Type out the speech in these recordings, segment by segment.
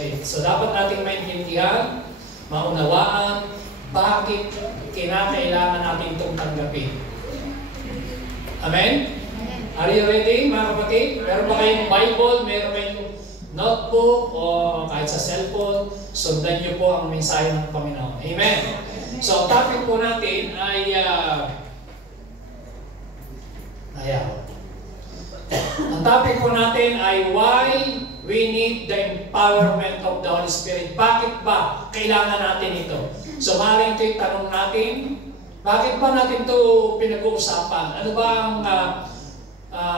So dapat nating maintindihan, maunawaan, bakit kinakailangan natin itong tanggapin. Amen? Are you ready, mga kapatid? Meron ba kayong Bible? Meron kayong notebook? O kahit sa cellphone? Sundan niyo po ang mensahe ng Panginoon. Amen? So, ang topic po natin ay ang topic po natin ay why we need the empowerment of the Holy Spirit. Bakit ba kailangan natin ito? So, maaaring ito yung tanong natin, bakit ba natin ito pinag-uusapan? Ano ba ang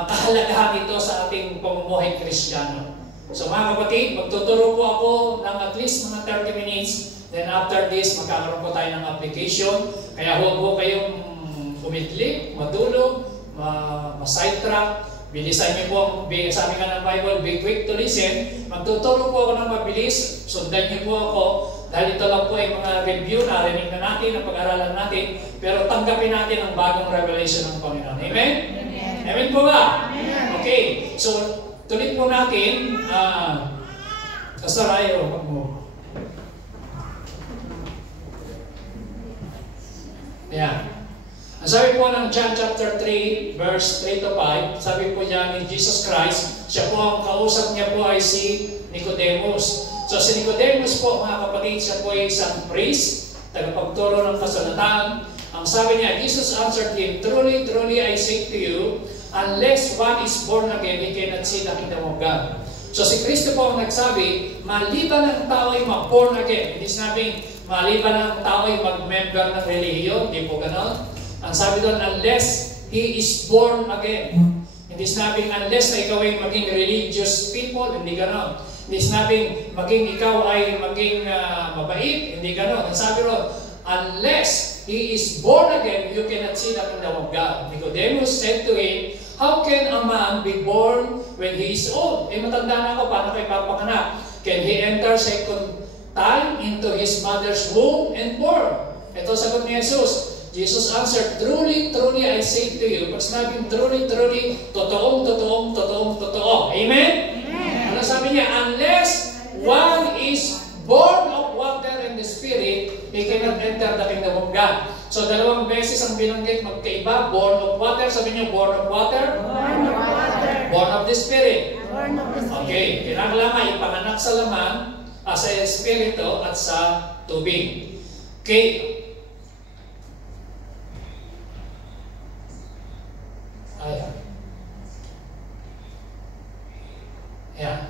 kahalagahan nito sa ating pamumuhay Kristiyano? So, mga kapatid, magtuturo po ako ng at least mga 30 minutes. Then after this, magkakaroon po tayo ng application. Kaya huwag po kayong umitlik, matulog, ma-sidetrack. Bilisan niyo po, sabi nga ng Bible, be quick to listen. Magtuturo po ako ng mabilis, sundan niyo po ako. Dahil ito lang po ay mga review, narinig na natin, na pag-aralan natin. Pero tanggapin natin ang bagong revelation ng Panginoon. Amen? Amen, Amen po ba? Amen. Okay, so tuloy po natin. Pastor Ayo, wag mo. Ayan. Ang sabi po ng John chapter 3, verse 3 to 5, sabi po niya ni Jesus Christ, siya po ang kausap niya po ay si Nicodemus. So si Nicodemus po, mga kapatid, siya po ay isang priest, tagapagturo ng kasulatan. Ang sabi niya, Jesus answered him, truly, truly, I say to you, unless one is born again, he cannot see the kingdom of God. So si Kristo po ang nagsabi, maliban ang tao ay mag-born again. Hindi sinabing, maliban ang tao ay mag-member ng relihiyon, hindi po ganon. Ang sabi doon, unless he is born again. Hindi sinabing, unless na ikaw ay maging religious people, hindi ganon. Hindi sinabing, maging ikaw ay maging mabait, hindi ganon. Ang sabi doon, unless he is born again, you cannot see the kingdom of God. Nicodemus said to him, how can a man be born when he is old? Eh, matanda na ako, paano kayo papanganak? Can he enter second time into his mother's womb and born? Ito sagot ni Jesus. Jesus answered, truly, truly, I say to you. Pag sinabing truly, truly, totoong, totoong, totoong, totoo. Amen? Amen? Ano sabi niya? Unless one is born of water and the Spirit, he cannot enter the kingdom of God. So, dalawang beses ang binanggit magkaiba. Born of water. Sabi niyo, born of water? Born of water. Born of the Spirit. Born of the Spirit. Okay. Kinakailangan ipanganak sa laman, sa Espiritu at sa tubig. Okay. Ayan. Ayan.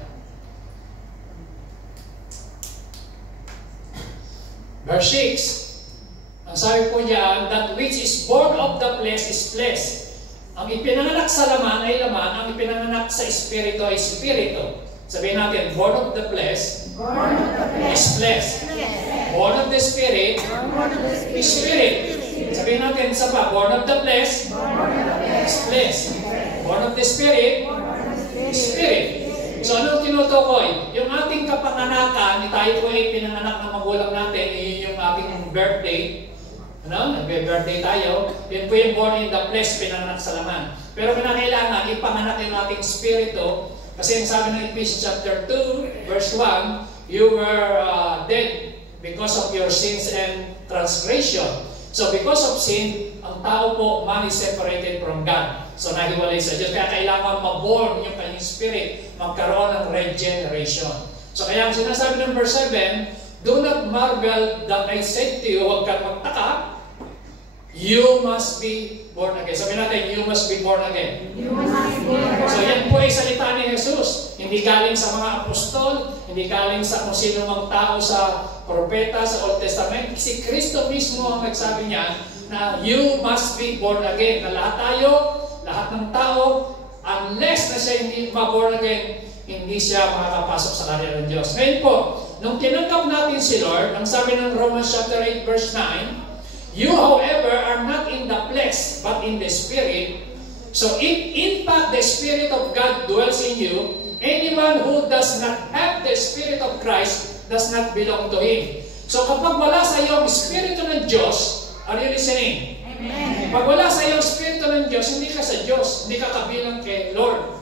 Verse 6. Ang sabi po niya, that which is born of the flesh is flesh. Ang ipinanganak sa laman ay laman, ang ipinanganak sa espiritu ay espiritu. Sabihin natin, born of the flesh, is flesh. Born of the spirit, is spirit. Sabihin natin sa pa, born of the flesh, is flesh. Born of the spirit, is spirit. So anong tinutukoy? Yung ating kapanganakan, tayo po ay pinanganak ng magulang natin, yung ating birthday, nagbe-birthday tayo, yun po yung born in the flesh, pinanganak sa laman. Pero kinakailangan, ipanganak yung ating spirito, kasi yung sabi ng Ephesians chapter 2, verse 1, you were dead because of your sins and transgression. So because of sin, ang tao po, man is separated from God. So nahiwalay sa Diyos. Kaya kailangan maborn yung kanyang spirit, magkaroon ng regeneration. So kaya ang sinasabi ng verse 7, do not marvel that I said to you, huwag kang magtaka, you must be born again. Sabi natin, you must be born again. You must be born again. So yan po ay salita ni Jesus. Hindi galing sa mga apostol, hindi galing sa kung sino mang tao sa propeta, sa Old Testament. Si Kristo mismo ang nagsabi niya na you must be born again. Na lahat tayo, lahat ng tao, unless na siya hindi ma-born again, hindi siya makakapasok sa karya ng Diyos. Ngayon po, nung tinanggap natin si Lord, ang sabi ng Romans chapter 8 verse 9, you, however, are not in the flesh, but in the Spirit. So if in fact the Spirit of God dwells in you, anyone who does not have the Spirit of Christ does not belong to Him. So kapag wala sa iyo ang Espiritu ng Diyos, are you listening? Amen. Pag wala sa iyo ang Espiritu ng Diyos, hindi ka sa Diyos, hindi ka kabilang kay Lord.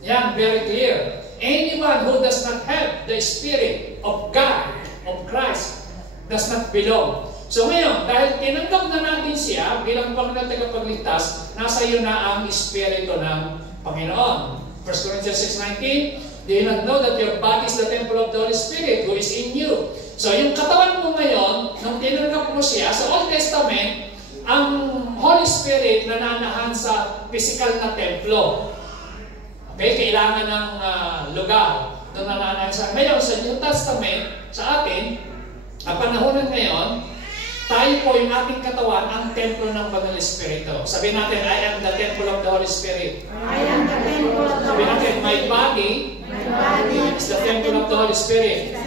Yan, very clear. anyone who does not have the Spirit of God, of Christ, does not belong. So ngayon, dahil tinanggap na natin siya bilang Panginoon tagapagligtas, nasa iyo na ang Espiritu ng Panginoon. 1 Corinthians 6:19, do you not know that your body is the temple of the Holy Spirit who is in you? So yung katawan mo ngayon, nung tinanggap mo siya, sa Old Testament, ang Holy Spirit nananahan sa physical na templo. Okay, kailangan ng lugar. Doon nananahan sa ngayon, sa New Testament, sa atin, ang panahonan ngayon, tayo po yung ating katawan, ang templo ng Banal Espiritu. Sabihin natin, I am the temple of the Holy Spirit. I am the temple of the Sabihin Holy natin, Spirit. my body is the temple of the Holy Spirit.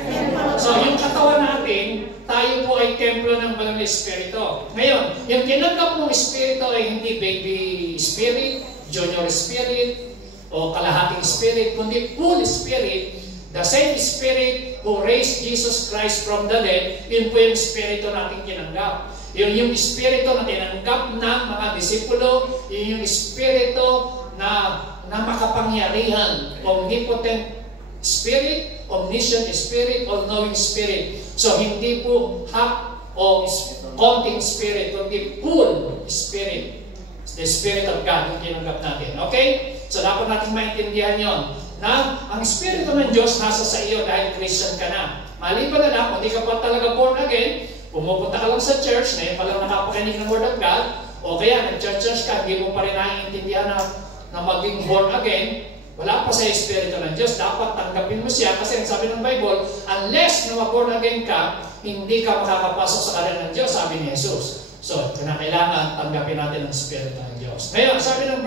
So, yung katawan natin, tayo po ay templo ng Banal Espiritu. Ngayon, yung tinanggap mong Espiritu ay hindi baby spirit, junior spirit, o kalahating spirit, kundi full spirit. The same Spirit who raised Jesus Christ from the dead, yun po yung Espiritu natin tinanggap. Yun yung Espiritu na tinanggap ng mga disipulo, yun yung Espiritu na makapangyarihan, omnipotent Spirit, omniscient Spirit, all-knowing Spirit. So hindi po half o konting Spirit, kundi full Spirit. The Spirit of God yung tinanggap natin. Okay? So dapat natin maintindihan yon na ang Espiritu ng Diyos nasa sa iyo dahil Christian ka na. Maliban na lang, kung di ka pa talaga born again, pumupunta ka lang sa church, ngayon pa lang nakapakinig ng Word of God, o kaya nag-church ka, hindi mo pa rin naiintindihan na maging born again, wala pa sa Espiritu ng Diyos. Dapat tanggapin mo siya kasi ang sabi ng Bible, unless na mag-born again ka, hindi ka makakapasok sa kalan ng Diyos, sabi ni Jesus. So, kailangan tanggapin natin ang Espiritu ng Diyos. Ngayon, sabi ng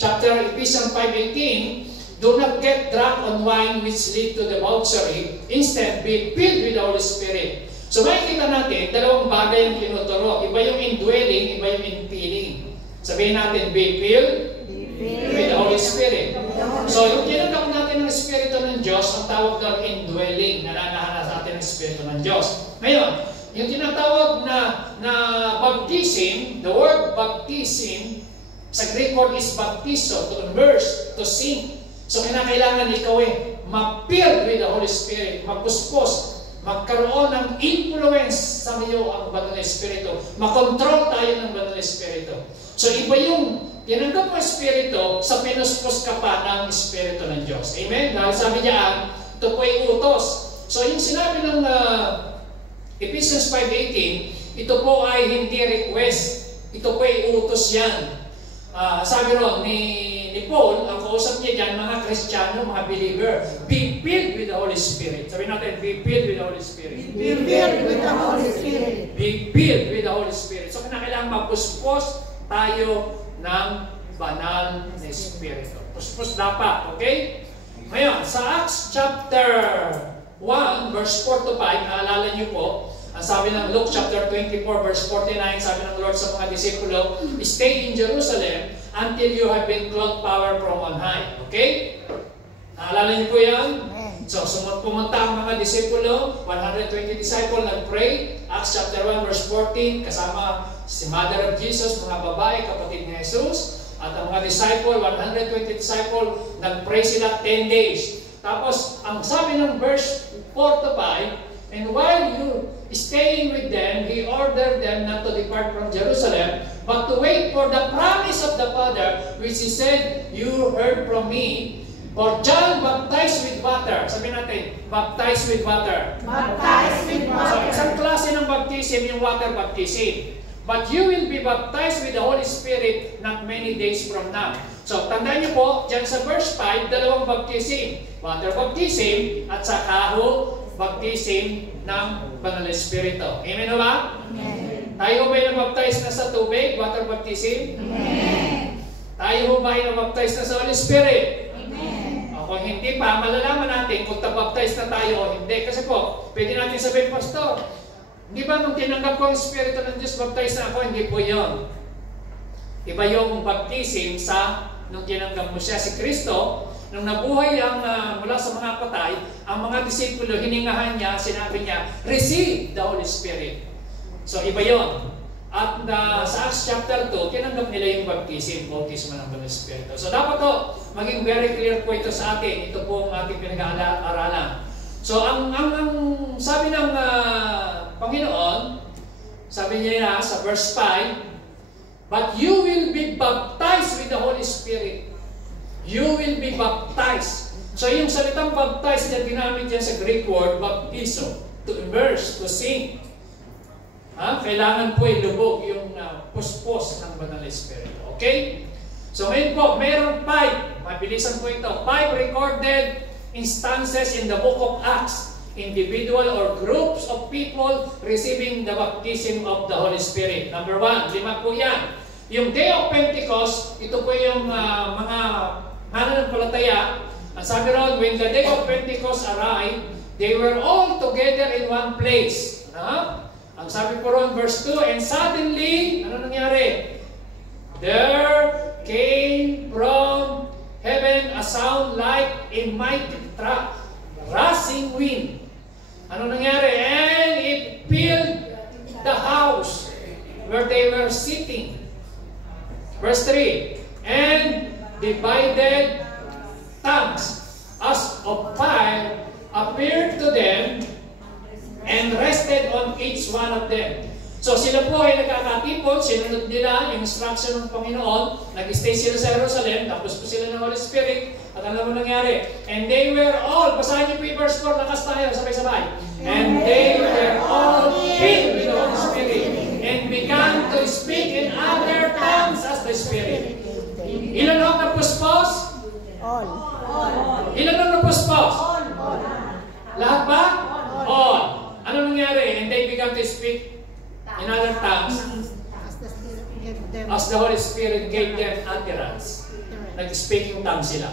chapter Ephesians 5:18, do not get drunk on wine which lead to debauchery. Instead, be filled with the Holy Spirit. So makikita natin, dalawang bagay yung tinuturo. Iba yung indwelling, iba yung infilling. Sabihin natin, be filled with the Holy Spirit. So yung tinanggap natin ng Espiritu ng Diyos, ang tawag doon indwelling. Nananahan natin ng Espiritu ng Diyos. Ngayon, yung tinatawag na baptism, the word baptism, sa Greek word is baptizo, to immerse, to sink. So kailangan ikaw ma-filled with the Holy Spirit, mapuspos, magkaroon ng influence sa iyo ang Banal na Espiritu, makontrol tayo ng Banal na Espiritu. So iba yung tinanggap mo Espiritu sa pinuspos ka pa ng Espiritu ng Diyos. Amen? Dahil sabi niya, ito po ay utos. So yung sinabi ng Ephesians 5:18, ito po ay hindi request, ito po ay utos yan. Sabi ron ni Paul, ang kausap niya dyan, mga Kristiyano, mga believer, be filled with the Holy Spirit. Sabi natin, be filled with the Holy Spirit. Be filled with the Holy Spirit. Be filled with the Holy Spirit. So kailangan mapuspos tayo ng banal na Espiritu. Puspos dapat, okay? Ngayon, sa Acts chapter 1, verse 4 to 5, naalala niyo po, ang sabi ng Luke chapter 24, verse 49, sabi ng Lord sa mga disipulo, stay in Jerusalem until you have been clothed power from on high. Okay? Naalala niyo po yan? So, pumunta ang mga disipulo, 120 disciple nag-pray. Acts chapter 1, verse 14, kasama si Mother of Jesus, mga babae, kapatid ni Jesus. At ang mga disciple, 120 disciple, nag-pray sila 10 days. Tapos, ang sabi ng verse 4 to 5, and while you staying with them, he ordered them not to depart from Jerusalem, but to wait for the promise of the Father, which he said, you heard from me. For John baptized with water. Sabi natin, baptized with water. Baptized with So, water. isang klase ng baptism, yung water baptism. But you will be baptized with the Holy Spirit not many days from now. So, tandaan niyo po, dyan sa verse 5, dalawang baptism. Water baptism at sa kaho baptism ng Banal na Espiritu. Amen o ba? Amen. Tayo ba ay nabaptize na sa tubig, water baptism? Amen. Tayo ba ay nabaptize na sa Holy Spirit? Amen. O kung hindi pa, malalaman natin kung tabaptize na tayo o hindi. Kasi po, pwede natin sabihin, Pastor, di ba nung tinanggap ko ang Espiritu ng Diyos, baptize na ako? Hindi po yun. Iba yung baptism sa nung tinanggap mo siya si Kristo. Nung nabuhay ang mula sa mga patay, ang mga disipulo, hiningahan niya, sinabi niya, receive the Holy Spirit. So iba yon. At sa Acts chapter 2, tinanggap nila yung bautismo ng Banal Espiritu. So dapat to, maging very clear po ito sa atin. Ito po ang ating pinag-aaralan. So ang sabi ng Panginoon, sabi niya sa verse 5, "But you will be baptized with the Holy Spirit." You will be baptized. So yung salitang baptized na ginamit yan sa Greek word, baptizo, to immerse, to sink. Kailangan po ilubog yung puspos ng Banal Espiritu. Okay? So ngayon po, mayroong 5. Mabilisan po ito. 5 recorded instances in the book of Acts. Individual or groups of people receiving the baptism of the Holy Spirit. Number 1, 5 po yan. Yung Day of Pentecost, ito po yung mga mananampalataya. Ang sabi ron, when the Day of Pentecost arrived, they were all together in one place. Ang sabi po ron, verse 2, and suddenly, ano nangyari? There came from heaven a sound like a mighty rushing wind. Ano nangyari? And it filled the house where they were sitting. Verse 3, and divided tongues as of fire appeared to them and rested on each one of them. So sila po ay nagkakatipon, sinunod nila yung instruction ng Panginoon, nag-stay sila sa Jerusalem, tapos po sila ng Holy Spirit, at ano naman nangyari? And they were all, basahin niyo po yung verse 4, lakas tayo, sabay-sabay. And they were all filled with the Holy Spirit, and began to speak in other tongues as the Spirit. Ilan ang napuspos? All. Ilan ang napuspos? Lahat ba? All. Ano nangyari? And they began to speak in other tongues as the Holy Spirit gave them utterance. Nag-speaking tongues sila.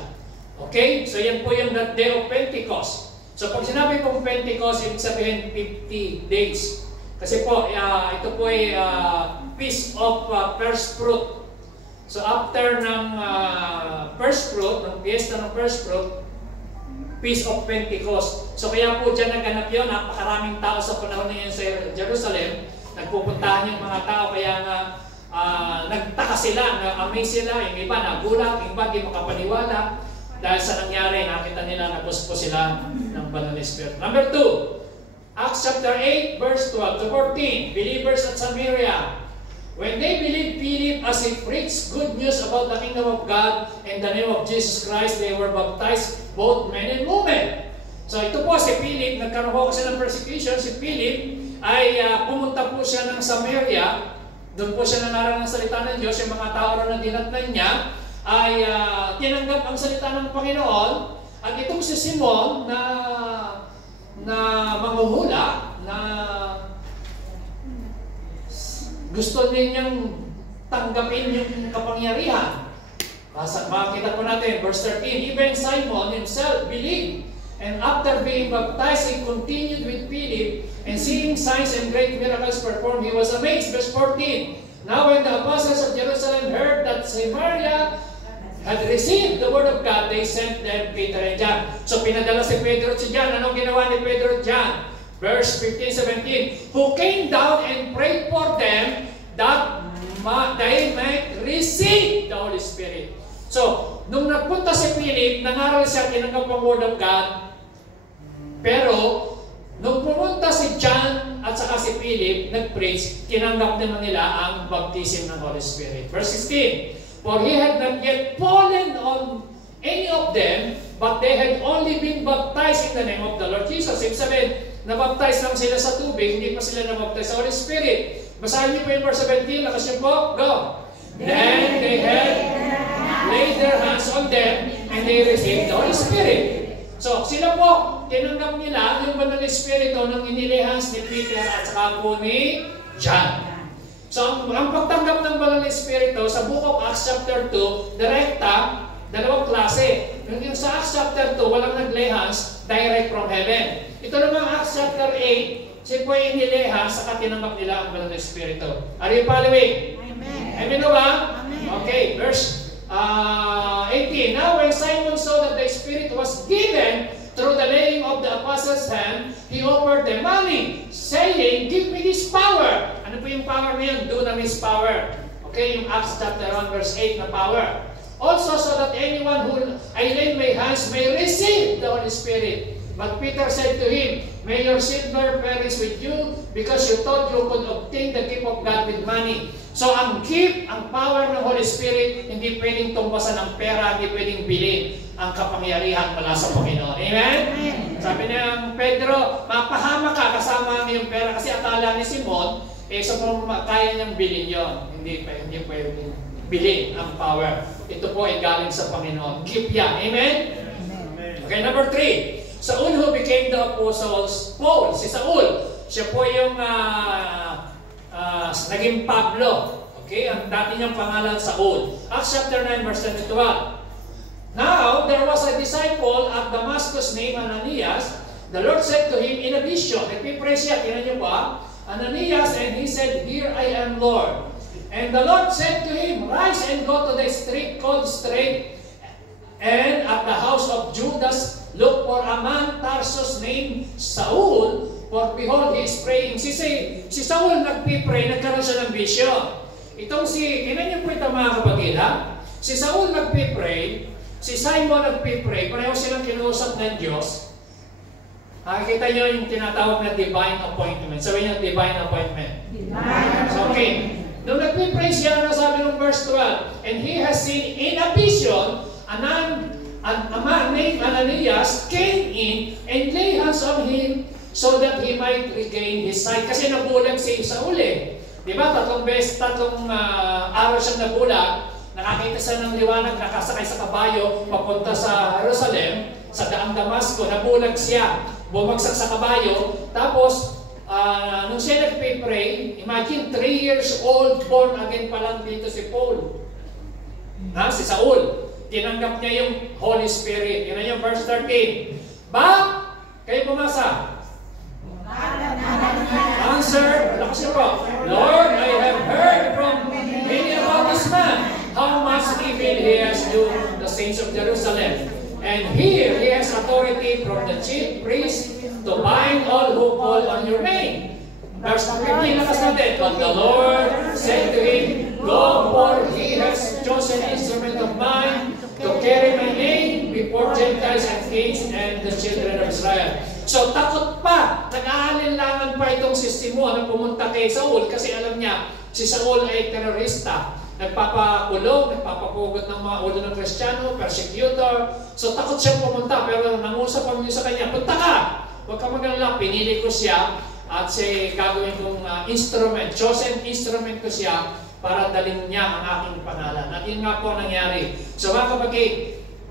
Okay? So yan po yung Day of Pentecost. So pag sinabi pong Pentecost, ibig sabihin 50 days. Kasi po, ito po ay Feast of First Fruit. So after ng First Fruit, ng Fiesta ng First Fruit, Feast of Pentecost. So kaya po dyan naganap yun, napakaraming tao sa panahon na yun sa Jerusalem. Nagpupuntahan yung mga tao, kaya nga nagtaka sila, na-amaze sila, yung iba nagulat, yung iba di makapaniwala. Dahil sa nangyari, nakita nila na puspo sila ng Banal na Espiritu. Number 2, Acts chapter 8, verse 12 to 14. Believers at Samaria. When they believed Philip as he preached good news about the kingdom of God in the name of Jesus Christ, they were baptized, both men and women. So ito po si Philip, nagkaroon po kasi ng persecution. Si Philip ay pumunta po siya ng Samaria. Doon po siya nangaral ng salita ng Diyos. Yung mga tao na dinatnan niya ay tinanggap ang salita ng Panginoon. At itong si Simon na manghuhula, na gusto niyang tanggapin yung kapangyarihan. Makikita po natin, verse 13, even Simon himself believed, and after being baptized, he continued with Philip, and seeing signs and great miracles performed, he was amazed. Verse 14, now when the apostles of Jerusalem heard that Samaria had received the word of God, they sent them Peter and John. So pinadala si Pedro at si John. Anong ginawa ni Pedro at John? Verse 15-17, who came down and prayed for them that they might receive the Holy Spirit. So, nung nagpunta si Philip, nangaral siya, tinanggap ang Word of God. Pero, nung pumunta si John at saka si Philip, nag-preach, tinanggap naman nila ang baptism ng Holy Spirit. Verse 16, for he had not yet fallen on any of them, but they had only been baptized in the name of the Lord Jesus. Ibig sabihin, nabaptize lang sila sa tubig, hindi pa sila nabaptize sa Holy Spirit. Basahin niyo po yung verse 17, lakas niyo po, go! Then they had laid their hands on them and they received the Holy Spirit. So, sila po, tinanggap nila yung Banal na Espiritu nang inilihans ni Peter at saka po ni John. So, ang pagtanggap ng Banal na Espiritu sa Book of Acts chapter 2, direkta, dalawang klase. Yung sa Acts chapter 2, walang naglihans, direct from heaven. Ito naman Acts chapter 8, siya po ay inilihans, saka tinanggap nila ang Banal na Espiritu. Are you following? Amen. Amen ba? Amen. Okay, verse 18. Now when Simon saw that the Spirit was given to through the laying of the apostles' hand, he offered them money, saying, "Give me this power." Ano po yung power na yun? Dunamis power. Okay, yung Acts chapter 1 verse 8 na power. Also, so that anyone who I lay my hands may receive the Holy Spirit. But Peter said to him, "May your silver perish with you, because you thought you could obtain the gift of God with money." So, ang gift, ang power ng Holy Spirit, hindi pwedeng tumbasan ng pera, hindi pwedeng bilhin ang kapangyarihan mula sa Panginoon. Amen? Sabi ng Pedro, mapahama ka kasama ang iyong pera, kasi akala ni Simon, kaya niyang bilhin yun. Hindi pwedeng bilhin ang power. Ito po ay galing sa Panginoon. Gift yan. Amen? Okay, number 3. Saul who became the apostles, Paul, si Saul, siya po yung naging Pablo. Okay, ang dati niyang pangalan Saul. Acts chapter 9 verse 12. Now, there was a disciple at Damascus named Ananias. The Lord said to him in a vision, nagpipray siya, tinan niyo ba? Ananias, and he said, "Here I am, Lord." And the Lord said to him, "Rise and go to the street called Straight, and at the house of Judas, look for a man Tarsus named Saul, for behold, he is praying." Si Saul nagpipray, nagkaroon siya ng vision. Tingnan niyo po ito mga kapatid, ha? Si Saul nagpipray, si Simon nagpipray, pareho silang kinuusap ng Diyos. Nakikita niyo yung tinatawag na divine appointment. Sabi niyo, divine appointment. Okay. Nung nagpipray siya, sabi ng verse 12, "And he has seen in a vision, a man named Ananias came in and lay hands on him so that he might regain his sight." Kasi nabulag si Saul eh. Diba? Tatlong araw siyang nabulag. Nakakita siya ng liwanag, nakasakay sa kabayo, papunta sa Jerusalem, sa daang Damasco. Nabulag siya. Bumagsak sa kabayo. Tapos, nung siya nagpipray, imagine 3 years old, born again pa lang dito si Paul. Si Saul. Tinanggap niya yung Holy Spirit. Yun yung verse 13. Kayo bumasa. Answer, lakas niyo po. "Lord, I have heard from many about this man, how much evil he has done the saints of Jerusalem. And here he has authority from the chief priest to bind all who call on your name." Verse 15, lakas natin. "But the Lord said to him, Go, for he has chosen an instrument of mine to carry my name before Gentiles and kings and the children of Israel." So takot pa, nag-aalinlangan pa itong si Simon na pumunta kay Saul kasi alam niya, si Saul ay terorista. Nagpapakulong, nagpapapugot ng mga ulo ng Kristiyano, persecutor. So takot siya pumunta, pero nangusap ang Diyos sa kanya, "Punta ka! Huwag ka mag-alala, pinili ko siya at siya gagawin kong instrument, chosen instrument ko siya para dalhin niya ang aking pangalan." At yun nga po nangyari. So mga kapatid,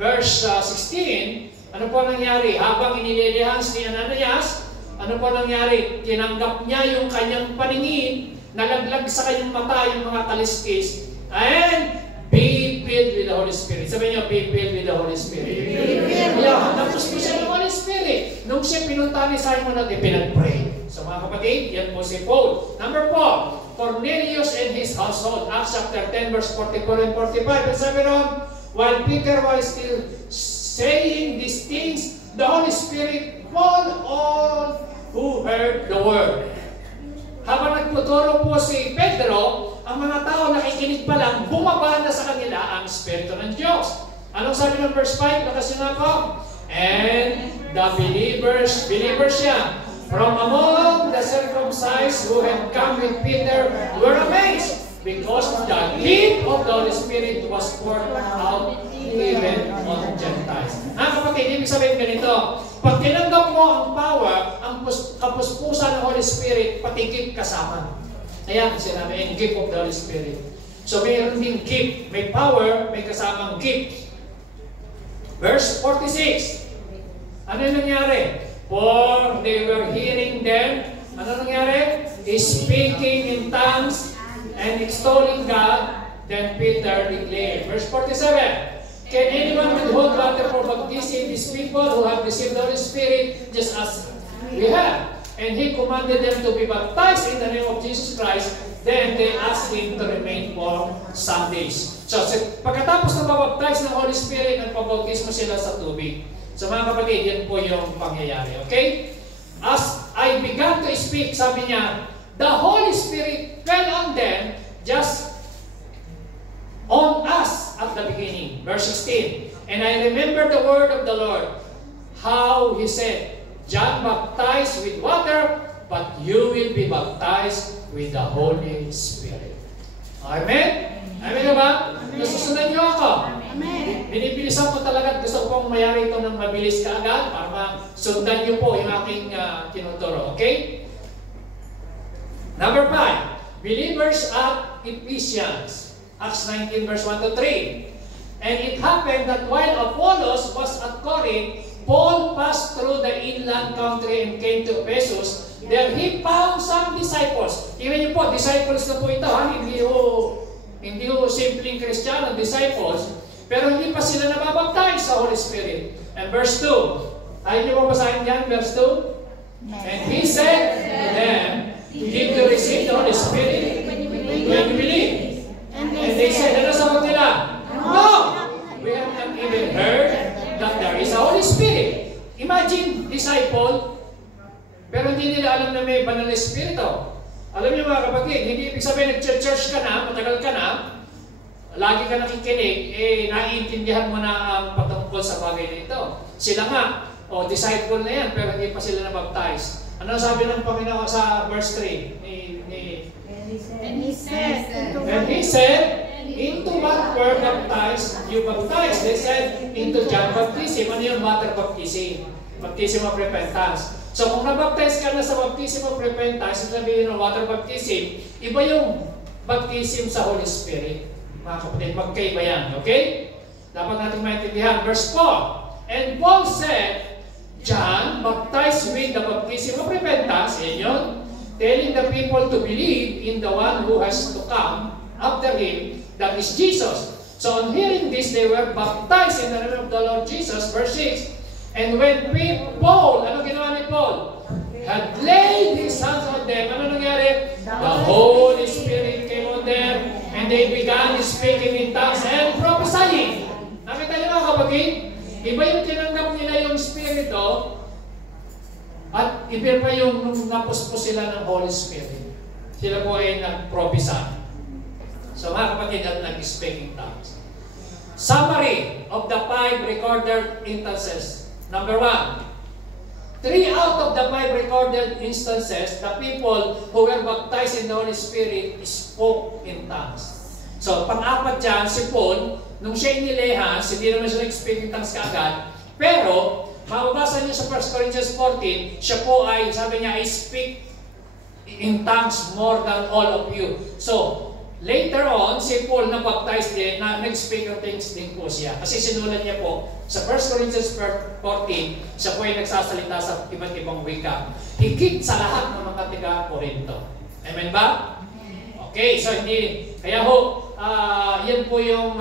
verse 16, ano po nangyari? Habang inililihan si Ananias, ano po nangyari? Tinanggap niya yung kanyang paningin, nalaglag sa kanyang mata yung mga kaliskis, and be filled with the Holy Spirit. Sabi niyo, be filled with the Holy Spirit. Yeah, tapos po siya ng Holy Spirit. Nung siya pinunta ni Simon at pinag-pray. So mga kapatid, yan po si Paul. Number 4, Cornelius and his household. Acts chapter 10 verse 44 and 45. And sabi ron, while Peter was still saying these things, the Holy Spirit fall on who heard the word. Habang nagtuturo po si Pedro, ang mga tao nakikinig pa lang, bumaba na sa kanila ang Espiritu ng Diyos. Anong sabi ng verse 5? Lakas yun ako. "And the believers siya, from among the circumcised who had come with Peter were amazed, because the gift of the Holy Spirit was poured out even on Gentiles." Kapatid, ibig sabihin ganito, pag tinanggap mo ang power, ang kapuspusan ng Holy Spirit, pati gift kasama. Ayan, sinabi, yung gift of the Holy Spirit. So mayroon din gift, may power, may kasamang gift. Verse 46, ano yung nangyari? "For they were hearing them," ano nangyari? "Speaking in tongues and extolling God. Then Peter declared," verse 47, "Can anyone withhold water for baptizing these people who have received the Holy Spirit just as we have?" And he commanded them to be baptized in the name of Jesus Christ. Then they asked him to remain for some days. So pagkatapos na babaptize ng Holy Spirit, nagpabautismo sila sa tubig. So mga kapatid, yan po yung pangyayari. Okay? As I began to speak, sabi niya, the Holy Spirit fell on them just on us at the beginning. Verse 16. And I remember the word of the Lord, how He said, John baptized with water, but you will be baptized with the Holy Spirit. Amen? Amen na ba? Nasusunod niyo ako? Amen. Binibilisan ko talaga at gusto ko pong mayari ito ng mabilis kaagad para masundan niyo po yung aking tinuturo. Okay? Number 5. Believers at Ephesians. Acts 19 verse 1 to 3. And it happened that while Apollos was at Corinth, Paul passed through the inland country and came to Ephesus. There he found some disciples. Tingnan niyo po, disciples na po ito. Hindi ho simpleng Kristiyano, disciples. Pero hindi pa sila nababaptize sa Holy Spirit. And verse 2. Tayo niyo mabasahin yan, verse 2. And he said to them, did you receive the Holy Spirit when you believe? And they said, ano sagot nila? No! We have not even heard that there is a Holy Spirit. Imagine, disciple, pero hindi nila alam na may banal na Espiritu. Alam niyo mga kapatid, hindi ibig sabihin nag-church ka na, matagal ka na, lagi ka nakikinig, naiintindihan mo na ang patungkol sa bagay na ito. Sila nga, disciple na yan, pero hindi pa sila na-baptize. Ano sabi ng Panginoon sa verse 3? And he said, into what were baptized, you baptized. They said, into John baptism. Ano yung water baptism? Baptism of repentance. So kung nabaptize ka na sa baptism of repentance, sabihin ng water baptism, iba yung baptism sa Holy Spirit. Mga kapatid, magkaiba yan. Okay? Dapat natin maintindihan. Verse 4. And Paul said, John baptized with the baptism of repentance, yun, telling the people to believe in the one who has to come after him, that is Jesus. So on hearing this, they were baptized in the name of the Lord Jesus. Verse 6. And when Paul, ano ginawa ni Paul? Had laid his hands on them, ano nangyari? The Holy Spirit came on them, and they began speaking in tongues and prophesying. Nakita niyo mga kapatid? Iba yung tinanggap nila yung Espiritu, at iba pa yung napuspos sila ng Holy Spirit. Sila po ay nag-prophesy. So mga kapatid, at nag-speaking tongues. Summary of the 5 recorded instances. Number 1. 3 out of the 5 recorded instances, the people who were baptized in the Holy Spirit spoke in tongues. So, pang-apat dyan, si Paul, nung siya inilehas, hindi naman siya nag-speak in tongues kaagad, pero, mababasa niyo sa 1 Corinthians 14, siya po ay, sabi niya, I speak in tongues more than all of you. So, later on, si Paul na-baptized din, na nag-speak of things din po siya. Kasi sinulat niya po, sa 1 Corinthians 14, siya po ay nagsasalita sa iba't ibang wika. Higit sa lahat ng mga taga-Corinto. Amen ba? Okay, so hindi, kaya ho, yan po yung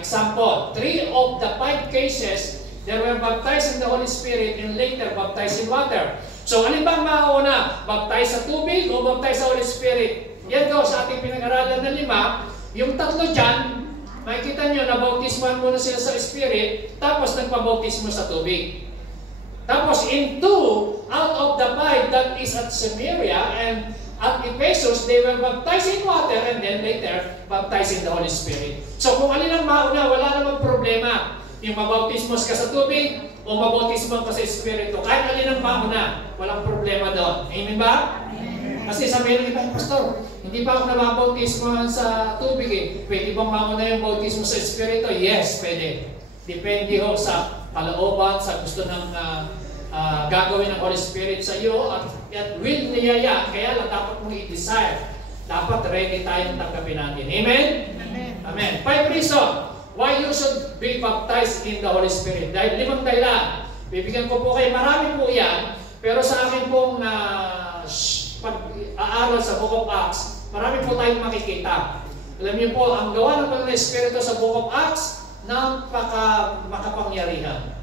example. 3 of the 5 cases, they were baptized in the Holy Spirit and later baptized in water. So, alin bang mauna? Baptize sa tubig o baptize sa Holy Spirit? Yan daw sa ating pinag-aralan na 5, yung tatlo dyan, makikita nyo na bautismuhan muna sila sa Spirit, tapos nagpabautismo sa tubig. Tapos in 2 out of the 5, that is at Samaria and at Ephesus, they were baptized in water and then later baptized in the Holy Spirit. So kung alin ang mauna, wala namang problema. Yung mabautismos ka sa tubig o mabautismo ka sa Espiritu, kahit alin ang mauna, walang problema doon. Amen ba? Kasi sabihin ng iba, Pastor, hindi pa ako nababautismo sa tubig eh. Pwede bang mauna yung bautismo sa Espiritu? Yes, pwede. Depende ho sa kalooban, sa gusto ng gagawin ng Holy Spirit sa iyo at will niya yan. Kaya lang dapat mong i-desire. Dapat ready tayong tanggapin natin. Amen? Amen. 5 reasons why you should be baptized in the Holy Spirit. Dahil 5 dahilan. Bibigyan ko po kayo, marami po yan. Pero sa akin pong pag-aaral sa Book of Acts, marami po tayong makikita. Alam niyo po, ang gawa ng Banal na Espiritu sa Book of Acts, makapangyarihan.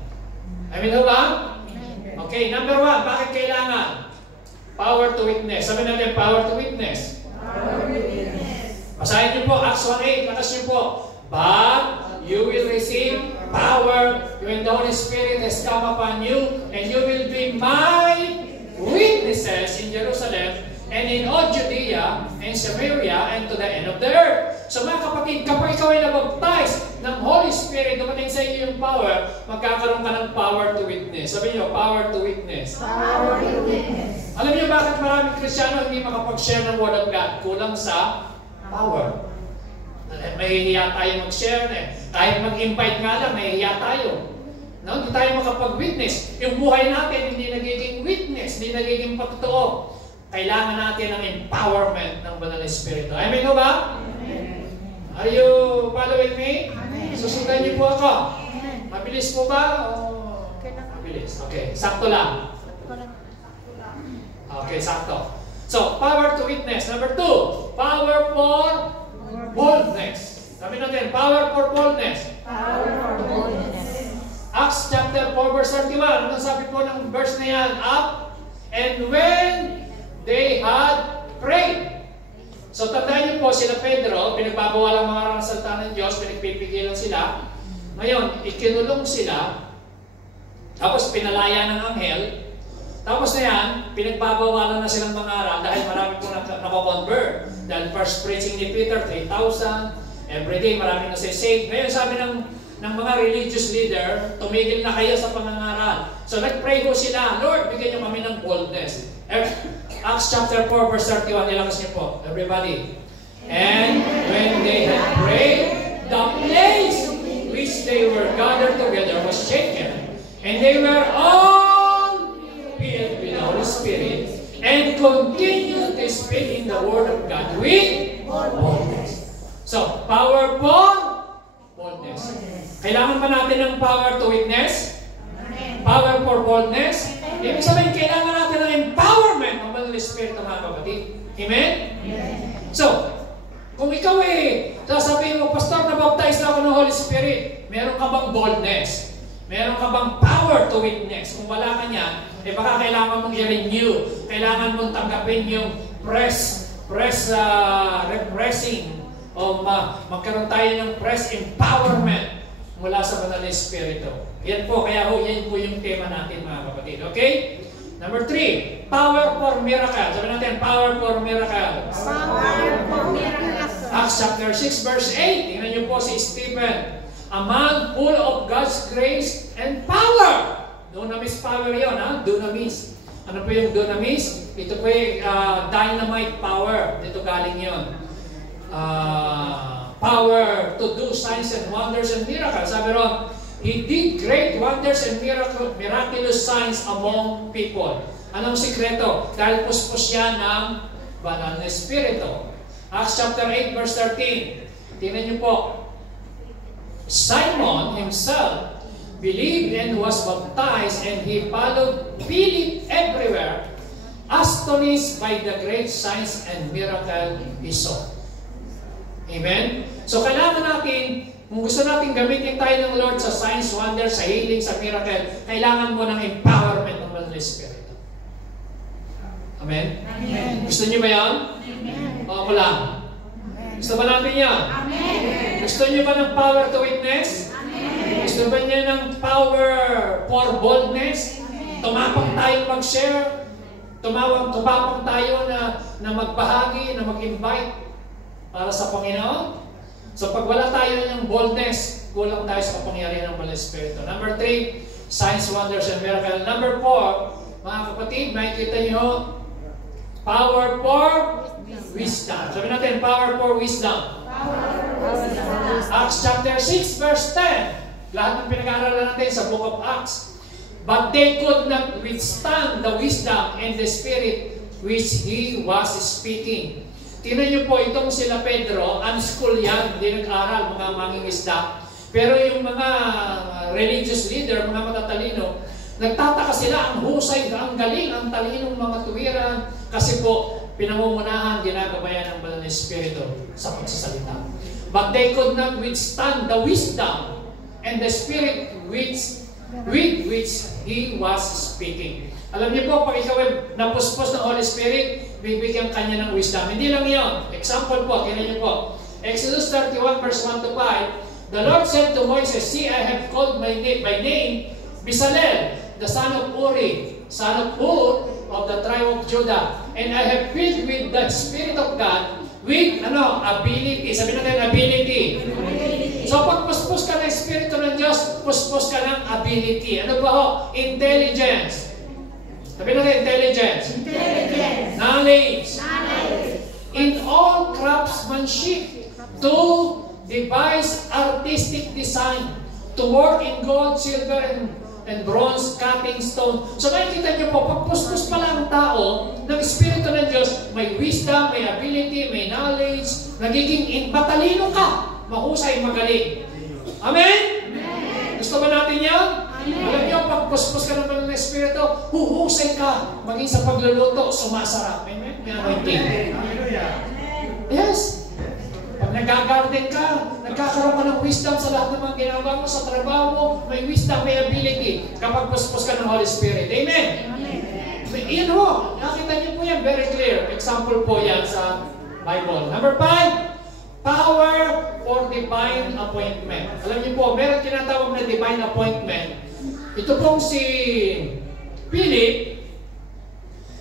Amen ho ba? Okay, number 1, bakit kailangan? Power to witness. Sabi natin, power to witness. Power to witness. Basahin niyo po, Acts 1:8, lakas niyo po. But you will receive power when the Holy Spirit has come upon you, and you will be my witnesses in Jerusalem, and in all Judea, and Samaria, and to the end of the earth. So mga kapatid, kapag ikaw ay nabaptize ng Holy Spirit, dumating sa iyo yung power, magkakaroon ka ng power to witness. Sabi niyo, power to witness. Power to witness. Alam niyo bakit maraming Kristiyano hindi makapag-share ng Word of God? Kulang sa power. Mahihiya tayo mag-share na eh. Kahit mag-invite nga lang, mahihiya tayo. No? Hindi tayo makapag-witness. Yung buhay natin hindi nagiging witness, hindi nagiging patotoo. Kailangan natin ng empowerment ng Banal na Espiritu. Amen o ba? Amen. Are you following me? Amen. Susundan niyo po ako. Amen. Mabilis po ba? O... Mabilis. Okay. Sakto lang. Okay, sakto. So, power to witness. Number 2, power for boldness. Sabi natin, power for boldness. Power for boldness. Acts chapter 4 verse 31. Ano sabi po ng verse na yan? Up, and when they had prayed. So, tandaan niyo po, sila Pedro, pinagbabawal ang mga salita ng Diyos, pinagpipigilan sila. Ngayon, ikinulong sila, tapos pinalaya ng anghel, tapos na yan, pinagbabawalan na silang mangaral dahil marami po nako-convert. Dahil first preaching ni Peter, 3,000. Everyday, marami na saved. Ngayon, sabi ng mga religious leader, tumigil na kayo sa pangangaral. So, nag-pray po sila, Lord, bigyan niyo kami ng boldness. Acts chapter 4, verse 31, nilakas niyo po. Everybody. And when they had prayed, the place which they were gathered together was shaken. And they were all filled with the Holy Spirit and continued to speak in the Word of God with boldness. So, power for boldness. Kailangan ba natin ng power to witness? Power for boldness? Ibig sabihin, kailangan natin ng empowerment ng Banal na Espiritu, mga kapatid. Amen? So, kung ikaw sasabihin mo, Pastor, nabaptize na ako ng Holy Spirit, meron ka bang boldness? Meron ka bang power to witness? Kung wala ka niyan, baka kailangan mong i-renew. Kailangan mong tanggapin yung refreshing o magkaroon tayo ng press empowerment mula sa Banal na Espiritu. Yan po, kaya yan po yung tema natin, mga kapatid. Okay? Number 3, power for miracle. Sabi natin, power for miracle. Power for miracle. Acts chapter 6 verse 8. Tingnan niyo po si Stephen. A man full of God's grace and power. Dunamis power yun, ha? Dunamis. Ano po yung dunamis? Ito po yung dynamite power. Dito galing yun. Power to do signs and wonders and miracles. Sabi ron, he did great wonders and miraculous signs among people. Anong sikreto? Dahil puspos siya ng Banal na Espiritu. Acts chapter 8 verse 13. Tingnan niyo po. Simon himself believed and was baptized, and he followed Philip everywhere, astonished by the great signs and miracle he saw. Amen? So kailangan natin, kung gusto natin gamitin tayo ng Lord sa signs, wonders, sa healing, sa miracle, kailangan mo ng empowerment ng Banal na Espiritu. Amen? Amen. Gusto niyo ba yan? Amen. O ako lang? Gusto ba natin yan? Amen. Gusto niyo ba ng power to witness? Amen. Gusto ba niyo ng power for boldness? Tumapang tayo mag-share? Tumapang tayo na magbahagi, na mag-invite para sa Panginoon? So pag wala tayo ng boldness, kulang tayo sa kapangyarihan ng Banal na Espiritu. Number 3, signs, wonders, and miracles. Number 4, mga kapatid, makikita niyo, power for wisdom. Sabi natin, power for wisdom. Acts chapter 6 verse 10. Lahat ng pinag-aaralan natin sa book of Acts. But they could not withstand the wisdom and the spirit which he was speaking. Tingnan niyo po, itong sila Pedro, unschool yan, hindi nag-aral, mga mangingisda. Pero yung mga religious leader, mga matatalino, nagtataka sila, ang husay, ang galing, ang talinong mga tuwiran, kasi po, pinamumunahan, ginagabayan ng Banal na Espiritu sa pagsasalita. But they could not withstand the wisdom and the spirit with which he was speaking. Alam niyo po, pag ikaw ay napuspos ng Holy Spirit, bibigyan kanya ng wisdom. Hindi lang yun. Example po, tingnan niyo po. Exodus 31 verse 1 to 5, The Lord said to Moses, "See, I have called by name Bezalel, the son of Uri, son of Hur, of the tribe of Judah. And I have filled with the Spirit of God, with ability." Sabi natin, ability. So pag puspos ka ng Espiritu ng Diyos, puspos ka ng ability. Ano ba ho? Intelligence. Sabi natin, intelligence. Knowledge. In all craftsmanship, to devise artistic design, to work in gold, silver, and bronze, cutting stone. So makikita niyo po, pagpuspos pala ang tao ng Espiritu ng Diyos, may wisdom, may ability, may knowledge, nagiging matalino ka, mahusay, magaling. Amen? Gusto ba natin yan? Alam niyo, pagpuspos ka naman ng Espiritu, huhusay ka, maging sa pagluluto, sumasarap. Amen? May anointing. Yes. Pag nag-garden ka, nagkakaroon ka ng wisdom sa lahat ng mga ginagawa mo, sa trabaho mo, may wisdom, may ability kapag puspos ka ng Holy Spirit. Amen? Iyan ho, nakita niyo po yan, very clear. Example po yan sa Bible. Number 5, power for divine appointment. Alam niyo po, meron tinatawag na divine appointment. Ito pong si Philip,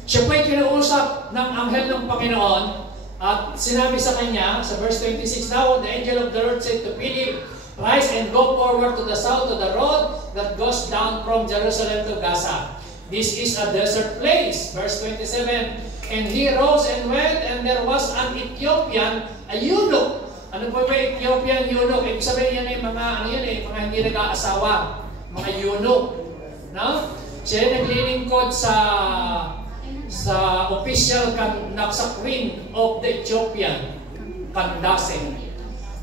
siya po ay kinausap ng anghel ng Panginoon. At sinabi sa kanya, sa verse 26, "Now the angel of the Lord said to Philip, Rise and go forward to the south to the road that goes down from Jerusalem to Gaza. This is a desert place." Verse 27, "And he rose and went, and there was an Ethiopian, a eunuch." Ano po ba Ethiopian eunuch? Ibig sabihin yan ay mga mga hindi nag-aasawa, mga eunuch. No? Siya naglilingkod sa official sa queen of the Ethiopian, Candace,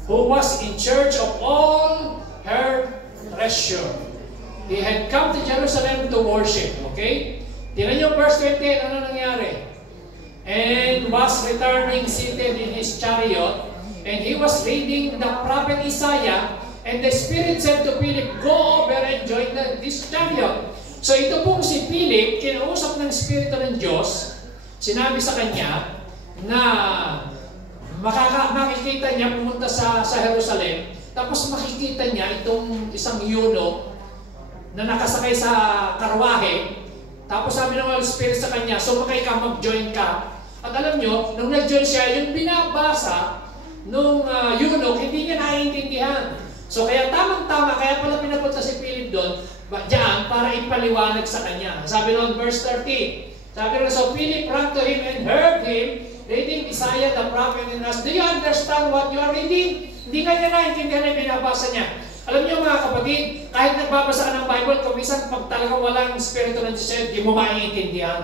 who was in charge of all her treasure. He had come to Jerusalem to worship. Okay? Tingnan niyo verse 28, ano nangyari? "And was returning seated in his chariot, and he was reading the prophet Isaiah, and the Spirit said to Philip, Go over and join this chariot." So ito pong si Philip, kinausap ng Espiritu ng Diyos, sinabi sa kanya na makikita niya pumunta sa Jerusalem, tapos makikita niya itong isang eunuch na nakasakay sa karwahe, tapos sabi ng Holy Spirit sa kanya, sumakay ka, mag-join ka. At alam nyo, nung nag-join siya, yung binabasa nung eunuch, hindi niya naiintindihan. So kaya tamang-tama, kaya pala pinapunta si Philip doon, diyan para ipaliwanag sa kanya. Sabi noon, verse 30. Sabi noon, "So Philip ran to him and heard him reading Isaiah the prophet and asked, Do you understand what you are reading?" Hindi nga niya naintindihan na binabasa niya. Alam niyo mga kapatid, kahit nagbabasa ka ng Bible, kung minsan pag talagang walang Espiritu ng Diyos, di mo maiintindihan.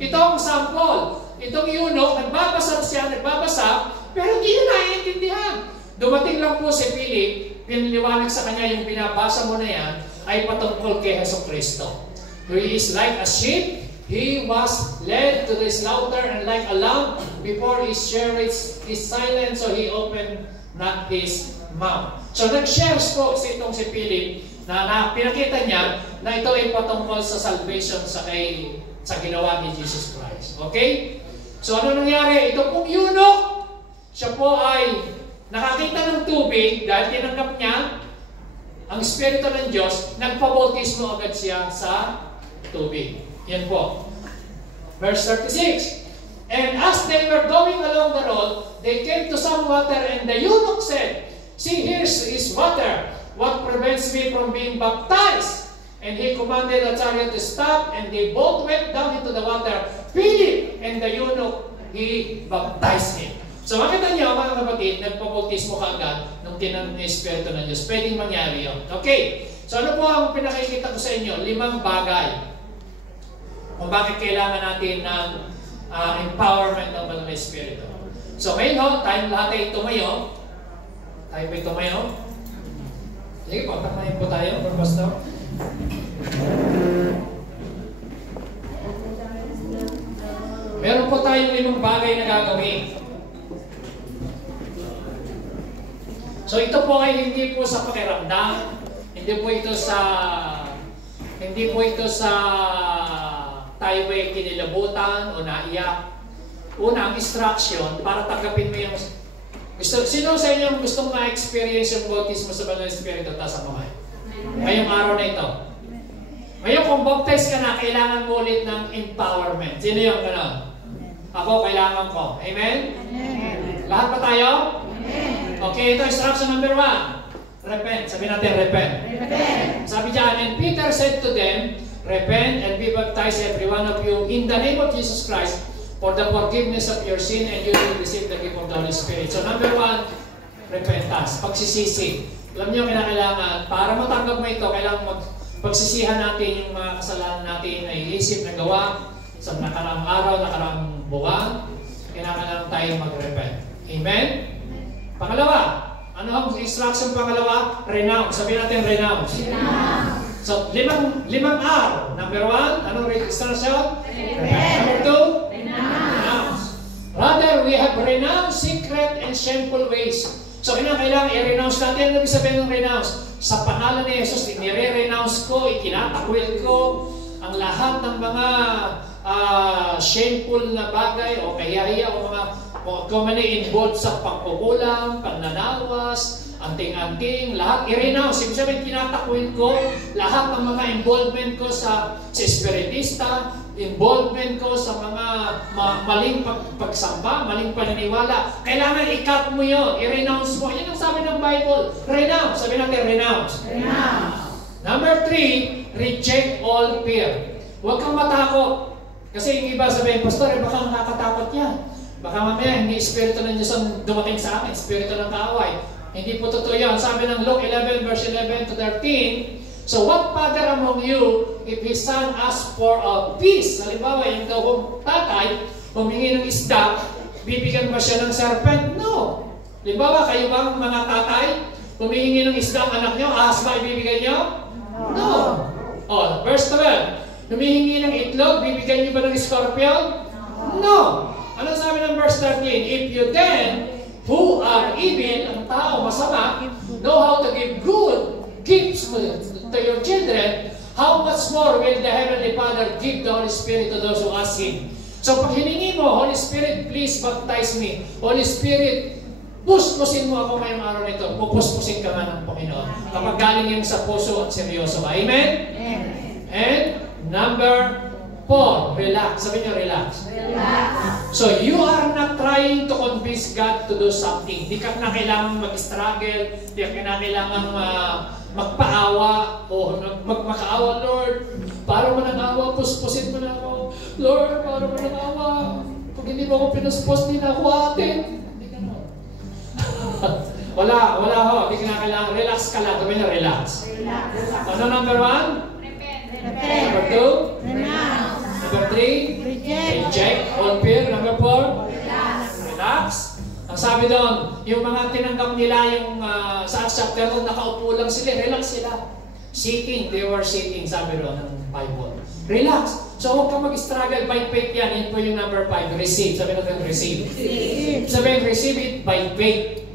Ito ang sample. Itong eunuch, nagbabasa, pero hindi niya naiintindihan. Dumating lang po si Philip, piniliwanag sa kanya yung binabasa mo na yan, ay patungkol kay Jesucristo. He is like a sheep, he was led to the slaughter, and like a lamb before his shearers is silent, so he opened not his mouth. So nag-shares po itong si Philip na pinakita niya na ito ay patungkol sa salvation sa ginawa ni Jesus Christ. Okay? So ano nangyari? Ito pong eunuch, siya po ay nakakita ng tubig dahil tinanggap niya ang Espiritu ng Diyos, nagpabautismo agad siya sa tubig. Yan po. Verse 36. "And as they were going along the road, they came to some water, and the eunuch said, See, here is water. What prevents me from being baptized?" And he commanded the chariot to stop, and they both went down into the water. Philip and the eunuch, he baptized him. So makita niyo mga kapatid, nagpabautismo ka agad nung tinanong ng Espiritu ng Diyos. Pwedeng mangyari yun. Okay. So ano po ang pinakikita ko sa inyo? 5 bagay kung bakit kailangan natin ng empowerment ng Banal na Espiritu. So ngayon, tayo lahat ay tumayo. Tayo ba tumayo? Sige po, tamayin po tayo, Pastor. Meron po tayong 5 bagay na gagawin. So ito po ay hindi po sa pakiramdam, hindi po ito sa tayo ay kinilabutan o naiyak. Una, ang instruction para tanggapin mo yung Sino sa inyo ang gustong ma-experience yung bautismo sa Banal na Espiritu? Taas ang kamay. Ngayong araw na ito. Ngayon, kung baptize ka na, kailangan mo ulit ng empowerment. Sino yung gano'n? Ako, kailangan ko. Amen? Lahat ba tayo? Okay, ito instruction number 1. Repent. Sabi natin, repent. Sabi dyan, and Peter said to them, repent and be baptized every one of you in the name of Jesus Christ for the forgiveness of your sin, and you will receive the gift of the Holy Spirit. So number 1, repentance, pagsisisi. Alam niyo, kailangan, para matanggap mo ito, kailangan pagsisihan natin yung mga kasalanan natin na iisip na gawa sa nakaraang araw, nakaraang buwan. Kailangan lang tayo mag-repent. Amen? Pangalawa, ano ang instruction pangalawa? Renounce. Sabi natin, renounce. So, limang R. Number 1, anong instruction? Number 2, renounce. Rather, we have renounced secret and shameful ways. So, kailangan i-renounce natin. Ano ibig sabihin ng renounce? Sa pangalan ni Jesus, nire-renounce ko, itinatakwil ko ang lahat ng mga shameful na bagay o kahihiya o mga kung ano involved sa pagkukulang, pagnanawas, anting-anting, lahat i-renounce. Ibig sabihin, tinatakwil ko lahat ng mga involvement ko sa espiritista, involvement ko sa mga maling pagsamba, maling paniniwala. Kailangan i-cut mo yun, i-renounce mo. Yan ang sabi ng Bible. Renounce. Sabi natin, renounce. Number 3, reject all fear. Huwag kang matakot. Kasi yung iba sabihin, Pastor, baka nakakatakot yan. Baka mamaya, hindi Espiritu ng Diyos ang dumating sa akin, Espiritu ng kaaway. Hindi po totoo yan. Sabi ng Luke 11, verse 11 to 13, so what father among you, if his son asks for a piece, halimbawa, yung daw tatay, humingi ng isda, bibigyan ba siya ng serpent? No. Halimbawa, kayo bang mga tatay, humingi ng isda ang anak nyo, ahas ba ibibigyan nyo? No. Oh, verse 12, humihingi ng itlog, bibigyan nyo ba ng scorpion? No. Ano sabi ng verse 13? If you then, who are evil, ang tao, masama, know how to give good gifts to your children, how much more will the Heavenly Father give the Holy Spirit to those who ask Him? So pag hiningi mo, Holy Spirit, please baptize me. Holy Spirit, puspusin mo ako ngayong araw na ito. Pupuspusin ka nga ng Panginoon. Kapag galing yung sa puso at seryoso ka. Amen? And number 4, relax. Sabi niyo, relax. So, you are not trying to convince God to do something. Di ka na kailangan mag-struggle. Di ka na kailangan magpaawa o magmakaawa, Lord. Para mo nang awa, puspusin mo na ako. Lord, para mo nang awa. Pag hindi mo ako pinuspos, di na ako atin. Hindi ka na. wala ho. Di ka na kailangan. Relax ka lang. Sabi niya, relax. Ano number 1? Number 2? Number 3? Reject all fear. Number 4? Relax. Ang sabi doon, yung mga tinanggap nila yung sa chapter doon, nakaupo lang sila. Relax sila. Sitting. They were sitting, sabi doon ng Bible. Relax. So huwag kang mag-struggle by faith yan. Yun po yung number 5. Receive. Sabi natin, receive. Sabi, receive it by faith.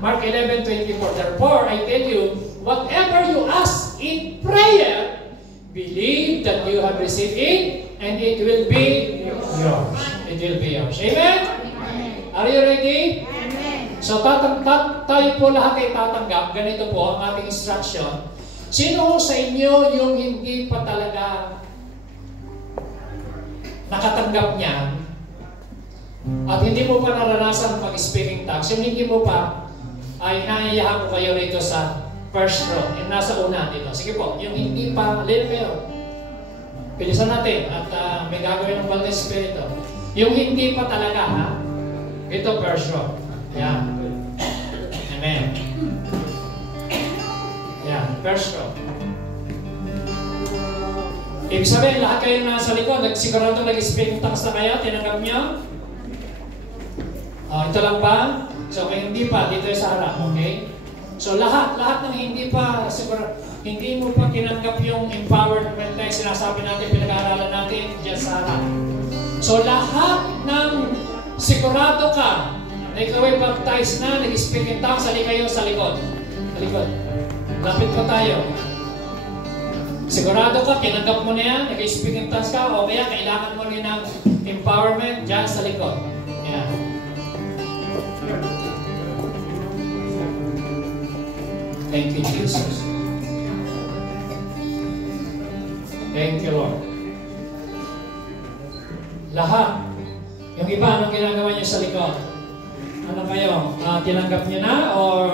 Mark 11:24. Therefore, I tell you, whatever you ask in prayer, believe that you have received it, and it will be yours. It will be yours. Amen? Are you ready? Amen. So, tayo po lahat ay tatanggap. Ganito po ang ating instruction. Sino sa inyo yung hindi pa talaga nakatanggap niya at hindi mo pa naranasan mag-speaking tongues, yung hindi mo pa, ay naiyahan ko kayo rito sa first row, yung nasa una dito. Sige po, yung hindi pa, pero pilisan natin at may gagawin ng Banal na Espiritu. Yung hindi pa talaga, ito first row. Yan. Amen. Yan, first row. Ibig sabihin, lahat kayo nasa likod, sigurado nag-speaking tongues na kayo, tinanggap niyo? Ito lang ba? So, kung hindi pa, dito sa harap, okay? So lahat ng hindi pa, siguro, hindi mo pa tinanggap yung empowerment na sinasabi natin, pinag-aaralan natin, dyan sa harap. So lahat ng sigurado ka, na ikaw ay baptized na, nag-speak in tongues, sali kayo sa likod. Sa likod. Lapit pa tayo. Sigurado ka, tinanggap mo na yan, nag-speak in tongues ka, o kaya kailangan mo rin ng empowerment, dyan sa likod. Yan. Thank you, Jesus. Thank you, Lord. Lahat. Yung iba, anong ginagawa niyo sa likod? Ano kayo? Tinanggap niyo na or